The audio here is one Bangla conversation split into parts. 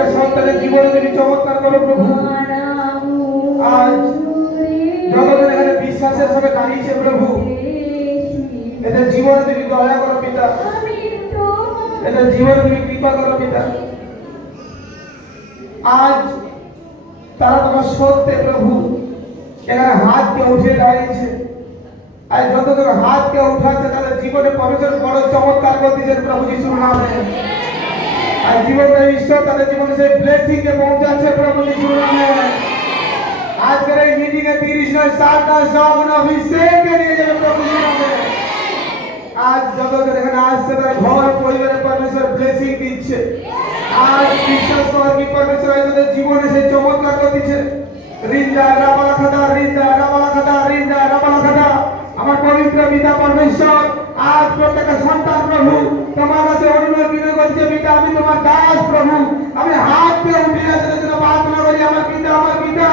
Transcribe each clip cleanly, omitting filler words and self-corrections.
প্রত্যেকটা সন্তানের জীবনে তুমি চমৎকার করো প্রভু। আজ যতজন এখানে বিশ্বাসের সাথে দাঁড়িয়েছে প্রভু, এদের জীবনে তুমি দয়া করো পিতা, এদের জীবনে তুমি কৃপা করো পিতা। আজ তারা তোমার সত্যে প্রভু এখানে হাতকে উঠে দাঁড়িয়েছে। আর যতজন হাতকে উঠাচ্ছে তাদের জীবনে পবিত্র বড় চমৎকার করতেছেন প্রভু যিশুর নামে। আর জীবনের ঈশ্বর তাদের জীবনে সেই ব্লেসিং কে পৌঁছাচ্ছে প্রভু যিশুর নামে। আজকের এই মিটিং এ 30 নয় 60 নয় 100 নয় অভিষেককে নিয়ে যাবে প্রভু যিশুর নামে। আজ যতজন এখানে আসছে তারা ঘর পরিবারে পরমেশ্বর ব্লেসিং দিচ্ছে। আজ বিশ্বাস কর কি পরমেশ্বর তাদের জীবনে সেই চমৎকার করতেছে। রিন্দা রাবালা খাদা রিন্দা রাবালা খাদা রিন্দা রাবালা খাদা। আমার পবিত্র পিতা পরমেশ্বর, আজ প্রত্যেকটা সন্তান প্রভু তোমার কাছে অনুরোধ বিনয় করছে পিতা, আমি তোমার দাস প্রভু, আমি হাতকে উঠিয়ে তাদের জন্য প্রার্থনা করি। আমার পিতা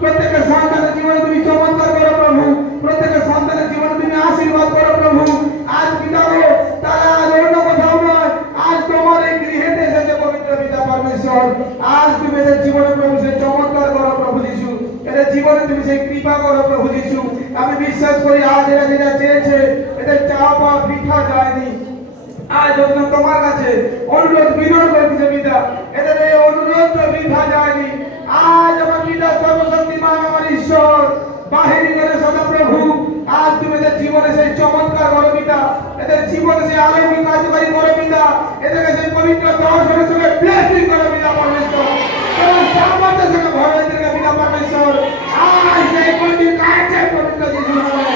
প্রত্যেকটা সন্তানের জীবনে তুমি চমৎকার করো প্রভু, প্রত্যেকটা সন্তানের জীবনে তুমি আশীর্বাদ করো প্রভু। আজ পিতা তারা আজ অন্য কোথাও নয়, আজ তোমার এই গৃহেতে এসেছে পবিত্র পিতা পরমেশ্বর। আজ তুমি এদের জীবনে প্রভু সেই চমৎকার করো প্রভু যিশু, এদের জীবনে তুমি সেই কৃপা করো প্রভু যিশু। আমি বিশ্বাস করি আজ এরা যেটা চেয়েছে এদের চাওয়া পাওয়া বৃথা যায়নি। আজ যখন তোমার কাছে অনুরোধ বিনয় করতেছে পিতা, এদের এই অনুরোধ বৃথা যায়নি। আজ আমার পিতা সর্বশক্তিমান আমার ঈশ্বর বাহিনী করে সদা প্রভু, আজ তুমি এদের জীবনে সেই চমৎকার করো পিতা, এদের জীবনে সেই আলৌকিক কার্যকারী করো পিতা, এদেরকে সেই পবিত্র দর্শনের সঙ্গে ব্লেসিং করো পিতা পরমেশ্বর, এবং সামর্থ্যের সঙ্গে ভরো এদেরকে পিতা পরমেশ্বর। আজ সেই পবিত্র কাছে পবিত্র যিশু নামে,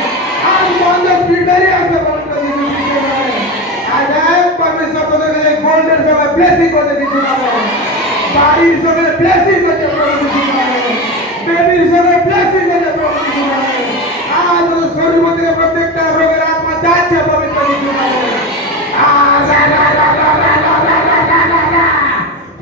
আজ বন্ধ স্পিরিট বেরিয়ে আসবে পবিত্র যিশু নামে। আজ এক পরমেশ্বর তোদেরকে এই গোল্ডের সঙ্গে ব্লেসিং করতে যিশু নামে, বাড়ির সঙ্গে ব্লেসিং করতে প্রভু যিশু নামে, বেবির সঙ্গে ব্লেসিং করতে প্রভু যিশু নামে। আজ তোদের শরীর থেকে প্রত্যেকটা রোগের আত্মা যাচ্ছে পবিত্র যিশু নামে।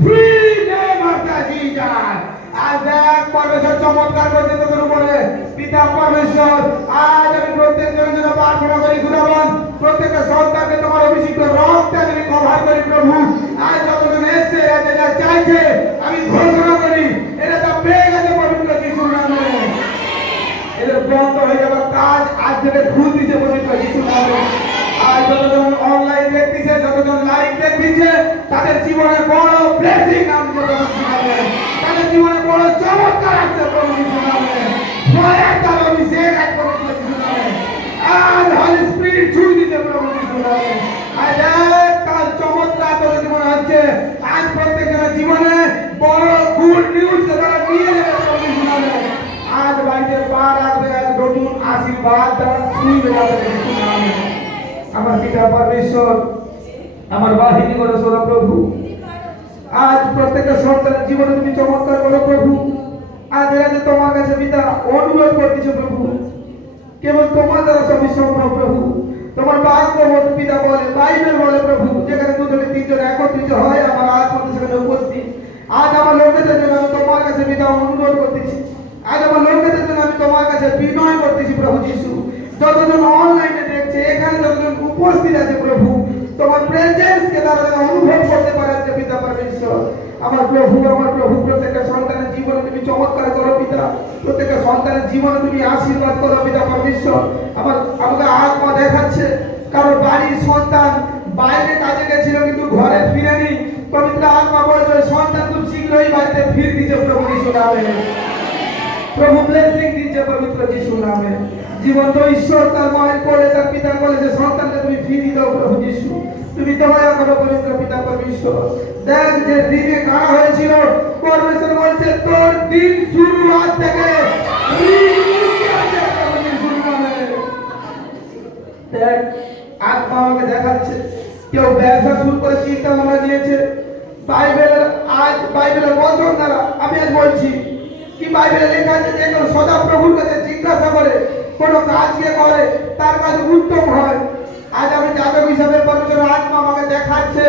Free name of the Jesus. আজ দেখ পরমেশ্বর চমৎকার করতে তোদের উপরে পিতা পরমেশ্বর। আজ আমি প্রত্যেক জনের জন্য প্রার্থনা করি খুদাবন, প্রত্যেকটা সন্তানকে তোমার অভিষিক্ত রক্তে আমি কভার করি প্রভু। আজ যতজন এসছে এরা চাইছে আমি ঘোষণা করি এরা তা পেয়ে গেছে পবিত্র যিশুর নামে। এদের বন্ধ হয়ে যাবার কাজ আজ থেকে খুল দিচ্ছে পবিত্র যিশুর নামে। আজ যতজন অনলাইন দেখতেছে, যতজন লাইভ দেখতেছে, তাদের জীবনে বড় ব্লেসিং আসছে প্রভু যিশুর নামে, তাদের জীবনে বড় চমৎকার আসছে প্রভু যিশুর নামে। ভয়ের তার অভিষেক আজ পবিত্র যিশুর নামে। আজ হলি স্পিরিট ছুঁয়ে দিতে প্রভু যিশুর নামে। আজ তার চমৎকার তোর জীবনে হচ্ছে। আজ প্রত্যেকের জীবনে বড় গুড নিউজ তারা নিয়ে যাবে প্রভু যিশুর নামে। আজ বাড়িতে পা রাখবে, আজ নতুন আশীর্বাদ তারা ছুঁয়ে যাবে যিশুর নামে। আমার পিতা পরমেশ্বর, আমার বাহিনী করে সোনা প্রভু, আজ প্রত্যেকটা সন্তানের জীবনে তুমি চমৎকার করো প্রভু। আজ এরা যে তোমার কাছে পিতা অনুরোধ করতেছে প্রভু, কেবল তোমার দ্বারা সবই সম্ভব প্রভু। তোমার বাক্য পিতা বলে, বাইবেল বলে প্রভু, যেখানে দুজন তিনজন একত্রিত হয় আমার আত্মাতে সেখানে উপস্থিত। আজ আমার লোকেদের জন্য আমি তোমার কাছে পিতা অনুরোধ করতেছি, আজ আমার লোকেদের জন্য আমি তোমার কাছে বিনয় করতেছি প্রভু যিশু। যতজন অনলাইনে দেখছে, এখানে যতজন উপস্থিত আছে প্রভু, তোমার প্রেজেন্স কে তারা অনুভব করতে পারে পিতা পরমেশ্বর। আমার প্রভু প্রত্যেকটা সন্তানের জীবনে তুমি চমৎকার করো পিতা, প্রত্যেকটা সন্তানের জীবনে তুমি আশীর্বাদ করো পিতা পরমেশ্বর। আমাকে আত্মা দেখাচ্ছে কারণ বাড়ির সন্তান বাইরে কাজে গেছিল কিন্তু ঘরে ফিরেনি, পবিত্র আত্মা বলছে সন্তান খুব শীঘ্রই বাড়িতে ফিরে দিচ্ছে প্রভু যিশু নামে। প্রভু ব্লেসিং দিচ্ছে পবিত্র যিশু নামে। জীবন্ত ঈশ্বর তার মায়ের কোলে, তার পিতার কোলে যে সন্তানকে তুমি ফিরিয়ে দাও প্রভু যিশু, তুমি দয়া করো পবিত্র পিতা পরমেশ্বর। দেখ যে দিনে কারা হয়েছিল, পরমেশ্বর বলছে তোর দিন শুরু আজ থেকে। দেখ আত্মা আমাকে দেখাচ্ছে কেউ ব্যবসা শুরু করে চিন্তা ভাবনা নিয়েছে। বাইবেলের বচন দ্বারা আমি আজ বলছি কি বাইবেলে লেখা আছে যে কেউ সদা প্রভুর কাছে জিজ্ঞাসা করে কোনো কাজকে করে তার কাজ উত্তম হয়। আজ আমি যাজক হিসাবে পরমেশ্বর আত্মা আমাকে দেখাচ্ছে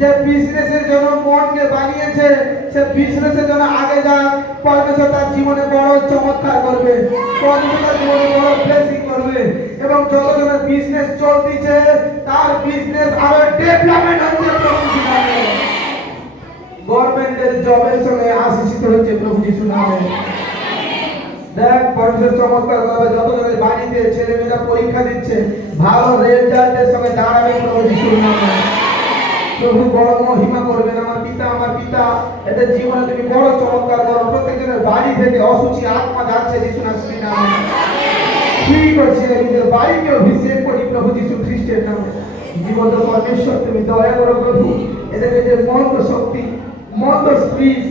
যে বিজনেসের জন্য মনকে বানিয়েছে, সে বিজনেসের জন্য আগে যাক, পরমেশ্বর তার জীবনে বড় চমৎকার করবে, পরমেশ্বর তার জীবনে বড় ব্লেসিং করবে। এবং যতজনের বিজনেস চলতেছে তার বিজনেস আরো ডেভেলপমেন্ট হচ্ছে। গভর্নমেন্টের জবের সঙ্গে আশীষিত হচ্ছে প্রভু যিশু নামে। দেখ পরমেশ্বর চমৎকার করবে, যতজনের বাড়িতে ছেলে মেয়েরা পরীক্ষা দিচ্ছে ভালো রেজাল্টের সঙ্গে দাঁড়াবে প্রভু যিশুর নামে। প্রভু বড় মহিমা করবেন আমার পিতা এদের জীবনে তুমি বড় চমৎকার করো। প্রত্যেকজনের বাড়ি থেকে অসুচি আত্মা যাচ্ছে যিশু নামের নামে। ঠিক আছে, নিজের বাড়িকে অভিষেক করি প্রভু যিশু খ্রিস্টের নামে। জীবন্ত পরমেশ্বর তুমি দয়া করো প্রভু, এদেরকে যে মন্দ শক্তি মন্দ স্পিরিট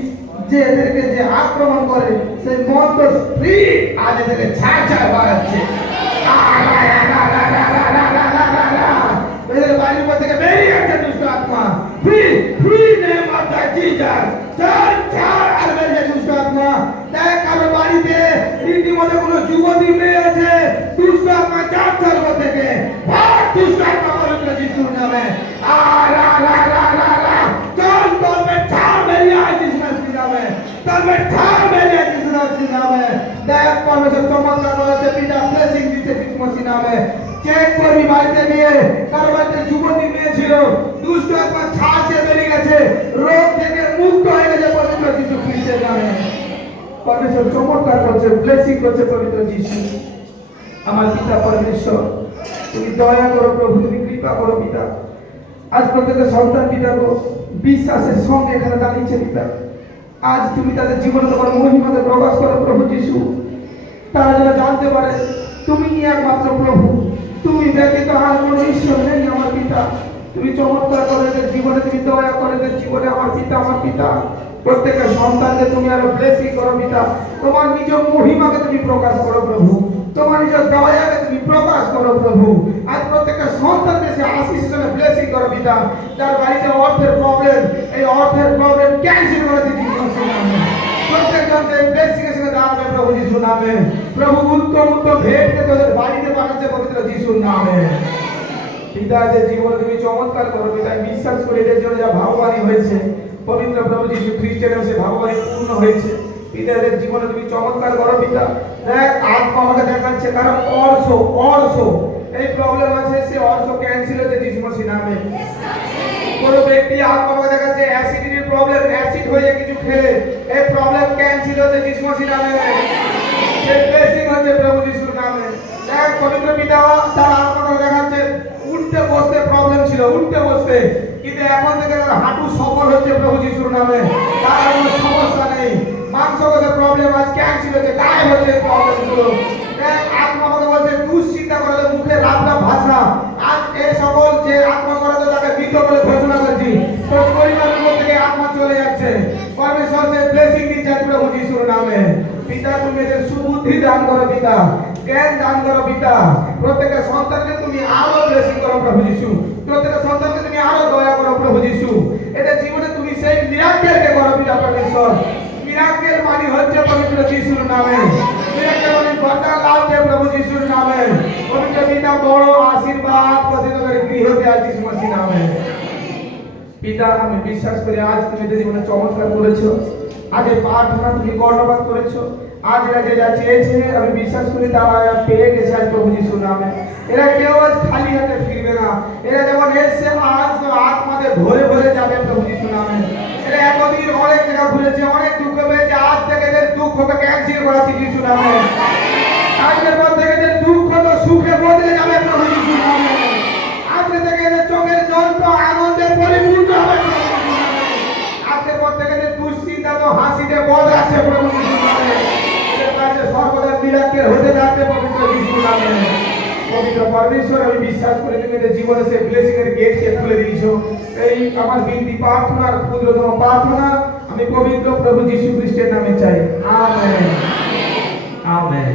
যে এদেরকে যে আক্রমণ করে সেই মন্দ স্পিরিট আজ এদেরকে ছাড় ছাড় বাড়াচ্ছে। এদের বাড়ির উপর থেকে বেরিয়ে যাচ্ছে দুষ্ট আত্মা। Free free name of the Jesus. ছাড় ছাড় আর বেরিয়ে দুষ্ট আত্মা। দেখ কারো বাড়িতে রীতিমতো কোনো যুবতী মেয়ে আছে, দুষ্ট আত্মা ছাড় ছাড় উপর থেকে ভাগ দুষ্ট আত্মা পবিত্র যিশুর নামে। চল তলবে ছাড় বেরিয়ে আয় যিশু নামের নামে। তলবে ছাড় বেরিয়ে আয় যিশু নামের নামে। দেখ পরমেশ্বর চমৎকার করেছে, পিতা ব্লেসিং দিচ্ছে যিশু নামের নামে। চেক করবি বাড়িতে নিয়ে, কারো বাড়িতে যুবতী মেয়ে ছিল, দুষ্ট আত্মা ছাড়ছে বেরিয়ে গেছে, রোগ থেকে মুক্ত হয়ে গেছে পবিত্র যিশু খ্রিস্টের নামে। পরমেশ্বর চমৎকার করছে, ব্লেসিং করছে পবিত্র যিশু। আমার পিতা পরমেশ্বর তুমি দয়া করো প্রভু, তুমি কৃপা করো পিতা। আজ প্রত্যেকটা সন্তান পিতা গো বিশ্বাসের সঙ্গে এখানে দাঁড়িয়েছে পিতা। আজ তুমি তাদের জীবনে তোমার মহিমাকে প্রকাশ করো প্রভু যিশু। তারা যেন জানতে পারে তুমি একমাত্র প্রভু, তুমি ব্যতীত আর কোনো ঈশ্বর নেই আমার পিতা। তুমি চমৎকার করো এদের জীবনে, তুমি দয়া করো এদের জীবনে আমার পিতা। প্রত্যেকটা সন্তানকে তুমি আরো ব্লেসিং করো পিতা। তোমার নিজ মহিমাকে তুমি প্রকাশ করো প্রভু, তোমার নিজ দয়াকে তুমি প্রকাশ করো প্রভু। আজ প্রত্যেকটা সন্তানকে সে আশীষের সঙ্গে ব্লেসিং করো পিতা। যার বাড়িতে অর্থের প্রবলেম, এই অর্থের প্রবলেম ক্যান্সেল করেছে যিশু নামে। প্রত্যেকজন সেই ব্লেসিং এর সঙ্গে দাঁড়াবে প্রভু যিশু নামে। প্রভু উত্তম ভেটকে তোদের বাড়িতে পাঠাচ্ছে পবিত্র যিশুর নামে। পিতা যে জীবনে তুমি চমৎকার করো পিতা, বিশ্বাস করে এদের জন্য যা ভাববাণী হয়েছে পবিত্র প্রভু যিশু খ্রিস্টের নামে সে ভাববাণী পূর্ণ হয়েছে পিতা। এদের জীবনে তুমি চমৎকার করো পিতা। দেখ আত্মা আমাকে দেখাচ্ছে কারণ অর্শ এই প্রবলেম আছে, সে অর্শ ক্যান্সেল হচ্ছে যিশু মসির নামে। কোন ব্যক্তি আত্মা আমাকে দেখাচ্ছে অ্যাসিডিটির প্রবলেম, অ্যাসিড হয়ে কিছু খেলে এই প্রবলেম ক্যান্সেল হচ্ছে যিশু মসির নামে। সে ব্লেসিং হচ্ছে প্রভু যিশুর নামে। দেখ পবিত্র পিতা তার আত্মাকে দেখাচ্ছে উঠতে বসতে প্রবলেম ছিল, উঠতে বসতে, কিন্তু এখন থেকে তার হাঁটু সফল হচ্ছে প্রভু যিশুর নামে। তার কোনো সমস্যা নেই, মাংসকোষের প্রবলেম আজ ক্যান্সেল হচ্ছে, গায়েব হচ্ছে প্রবলেমগুলো। দেখ আত্মা আমাকে বলছে দুশ্চিন্তা করে মুখে রাবলা ভাষা, আজ এই সকল যে আত্মা করাতে তাকে মৃত বলে ঘোষণা করছি, তোর পরিবারের মধ্যে থেকে আত্মা চলে যাচ্ছে। পরমেশ্বর সে ব্লেসিং দিচ্ছে প্রভু যিশুর নামে। পিতা তুমি এদের সুবুদ্ধি দান করো পিতা, জ্ঞান দান করো পিতা। প্রত্যেকটা সন্তানকে তুমি আরো ব্লেসিং করো প্রভু যিশু। প্রত্যেকটা সন্তানকে তুমি আরো দয়া করো প্রভু যিশু। এদের জীবনে তুমি সেই মিরাকেলকে করো পিতা পরমেশ্বর। মিরাকেল মানে হচ্ছে পবিত্র যিশুর নামে। মিরাকেল মানে ঘটা লাভছে প্রভু যিশুর নামে। পবিত্র পিতা বড় আশীর্বাদ প্রতিদিনের গৃহতে আজ যিশু মসির নামে। পিতা আমি বিশ্বাস করি আজ তুমি এদের জীবনে চমৎকার করেছো। আজ এই প্রার্থনা তুমি কর্ণপাত করেছো। আজ এরা যে যা চেয়েছে আমি বিশ্বাস করি তারা পেয়ে গেছে আজ প্রভু যিশুর নামে। এরা কেউ আজ খালি হাতে ফিরবে না। এরা যেমন এসছে আজ আত্মাদের ভরে ভরে যাবে প্রভু যিশুর নামে। এরা এতদিন অনেক জায়গা ঘুরেছে, অনেক দুঃখ পেয়েছে, আজ থেকে এদের দুঃখকে ক্যান্সেল করাচ্ছি যিশুর নামে। আজকের পর থেকে এদের দুঃখ তো সুখে বদলে যাবে প্রভু যিশুর নামে। আজকে থেকে এদের চোখের জল তো আনন্দের পরিপূর্ণ হবে প্রভু যিশুর নামে। আজকের পর থেকে এদের দুশ্চিন্তা তো হাসিতে বদলাচ্ছে প্রভু যিশুর নামে। এদের কাছে সর্বদা মিরাকেল হতে থাকবে পবিত্র যিশুর নামে। পবিত্র পরমেশ্বর আমি বিশ্বাস করি তুমি এদের জীবনে সে ব্লেসিং এর গেটকে খুলে দিয়েছো। এই আমার বিনতি প্রার্থনার ক্ষুদ্রতম প্রার্থনা আমি পবিত্র প্রভু যিশু খ্রিস্টের নামে চাই। আমেন। আমেন।